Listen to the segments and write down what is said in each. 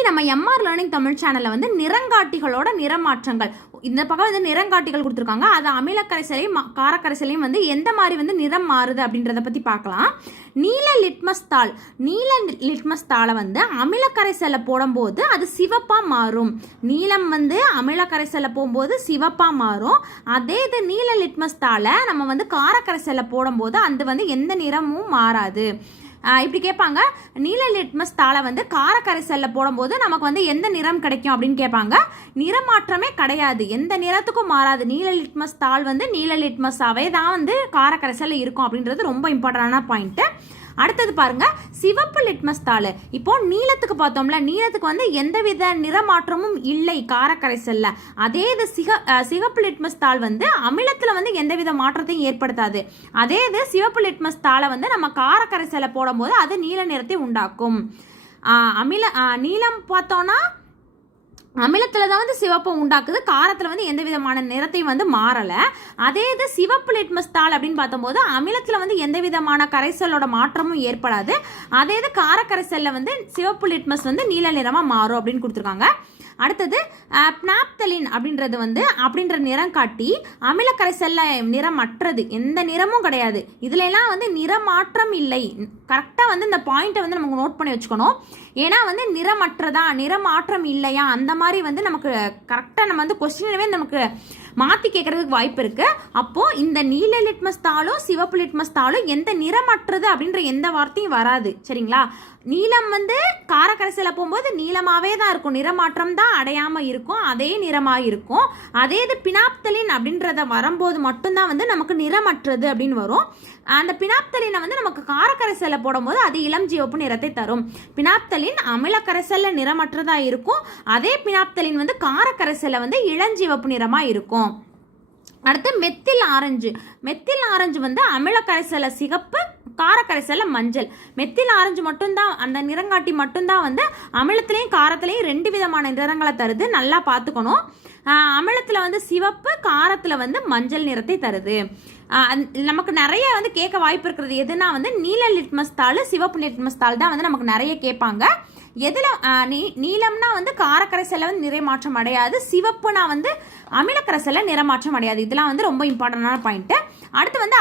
இன்னைக்கு நம்ம MR learning Tamil சேனல்ல வந்து நிறங்காட்டிகளோட நிறமாற்றங்கள், இந்த பக்கம் வந்து நிறங்காட்டிகள் கொடுத்துருக்காங்க. அது அமிலக்கரைசலையும் காரக்கரைசலையும் வந்து எந்த மாதிரி வந்து நிறம் மாறுது அப்படின்றத பற்றி பார்க்கலாம். நீல லிட்மஸ் தாளை வந்து அமிலக்கரைசலை போடும்போது அது சிவப்பாக மாறும். நீலம் வந்து அமிலக்கரைசலை போகும்போது சிவப்பாக மாறும். அதே இது நீல லிட்மஸ் தாளை நம்ம வந்து காரக்கரைசலை போடும்போது அது வந்து எந்த நிறமும் மாறாது. இப்படி கேட்பாங்க, நீல லிட்மஸ் தாளை வந்து காரக்கரைசலில் போடும்போது நமக்கு வந்து எந்த நிறம் கிடைக்கும் அப்படின்னு கேட்பாங்க. நிறமாற்றமே கிடையாது, எந்த நிறத்துக்கும் மாறாது. நீல லிட்மஸ் தாள் வந்து நீல லிட்மஸாவே தான் வந்து காரக்கரைசலில் இருக்கும் அப்படின்றது ரொம்ப இம்பார்ட்டண்டான பாயிண்ட்டு. அடுத்தது பாருங்க, சிவப்பு லிட்மஸ் தாள். இப்போ நீலத்துக்கு பார்த்தோம்ல, நீலத்துக்கு வந்து எந்தவித நிறமாற்றமும் இல்லை காரக்கரைசல்ல. அதே இது சிவப்பு லிட்மஸ் தாள் வந்து அமிலத்தில் வந்து எந்தவித மாற்றத்தையும் ஏற்படுத்தாது. அதே இது சிவப்பு லிட்மஸ் தாளை வந்து நம்ம காரக்கரைசலை போடும்போது அது நீல நிறத்தை உண்டாக்கும். நீலம் பார்த்தோன்னா அமிலத்தில் தான் வந்து சிவப்பு உண்டாக்குது, காரத்தில் வந்து எந்த விதமான நிறத்தையும் வந்து மாறலை. அதே இது சிவப்பு லிட்மஸ் தாள் அப்படின்னு பார்த்தம்போது அமிலத்தில் வந்து எந்த விதமான கரைசலோட மாற்றமும் ஏற்படாது. அதே இது காரக்கரைசலில் வந்து சிவப்பு லிட்மஸ் வந்து நீல நிறமாக மாறும் அப்படின்னு கொடுத்துருக்காங்க. அடுத்தது பினாப்தலின் அப்படின்ற நிறம் காட்டி அமிலக்கரைசலில் நிறமற்றது, எந்த நிறமும் கிடையாது. இதுல எல்லாம் வந்து நிறமாற்றம் இல்லை. கரெக்டாக வந்து இந்த பாயிண்ட்டை வந்து நமக்கு நோட் பண்ணி வச்சுக்கணும். ஏன்னா வந்து நிறமற்றதா, நிறமாற்றம் இல்லையா, அந்த மாதிரி வந்து நமக்கு கரெக்டாக நம்ம வந்து கொஸ்டினவே நமக்கு மாற்றி கேட்கறதுக்கு வாய்ப்பு இருக்கு. அப்போ இந்த நீல லிட்மஸ் தாளும் சிவப்பு லிட்மஸ் தாளும் எந்த நிறமற்றது அப்படின்ற எந்த வார்த்தையும் வராது. சரிங்களா? நீலம் வந்து காரக்கரைசலில் போகும்போது நீளமாகவே தான் இருக்கும், நிறமாற்றம் தான் அடையாமல் இருக்கும், அதே நிறமாக இருக்கும். அதே இது பினாப்தலின் அப்படின்றத வரும்போது மட்டும்தான் வந்து நமக்கு நிறமற்றது அப்படின்னு வரும். அந்த பினாப்தலினை வந்து நமக்கு காரக்கரைசலில் போடும்போது அது இளம் சிவப்பு நிறத்தை தரும். பினாப்தலின் அமிலக்கரைசலில் நிறமற்றதாக இருக்கும், அதே பினாப்தலின் வந்து காரக்கரைசலில் வந்து இளஞ்சிவப்பு நிறமாக இருக்கும். அடுத்து மெத்தில் ஆரஞ்சு வந்து அமிலக்கரைசல சிகப்பு, காரக்கரைசல மஞ்சள். மெத்தில் ஆரஞ்சு மட்டும்தான், அந்த நிறங்காட்டி மட்டும்தான் வந்து அமிலத்திலையும் காரத்திலையும் 2 விதமான நிறங்களை தருது. நல்லா பார்த்துக்கணும். அமிலத்தில் வந்து சிவப்பு, காரத்தில் வந்து மஞ்சள் நிறத்தை தருது. நமக்கு நிறைய வந்து கேட்க வாய்ப்பு இருக்கிறது எதுனா வந்து நீல லிட்மஸ் தாள், சிவப்பு லிட்மஸ் தாள் தான் வந்து நமக்கு நிறைய கேட்பாங்க. எதில் நீலம்னா வந்து காரக்கரைசலில் வந்து நிறமாற்றம் அடையாது, சிவப்புனா வந்து அமிலக்கரைசலில் நிறமாற்றம் அடையாது. இதெல்லாம் வந்து ரொம்ப இம்பார்ட்டண்டான பாயிண்ட்டு.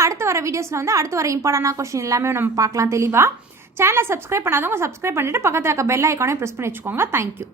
அடுத்து வர வீடியோஸில் வந்து அடுத்து வர இம்பார்ட்டண்டான கொஸ்டின் எல்லாமே நம்ம பார்க்கலாம் தெளிவாக. சேனலை சப்ஸ்கிரைப் பண்ணாதவங்க சப்ஸ்கிரைப் பண்ணிவிட்டு பக்கத்தில் இருக்க பெல் ஐக்கானே ப்ரெஸ் பண்ணி வச்சுக்கோங்க. தேங்க்யூ.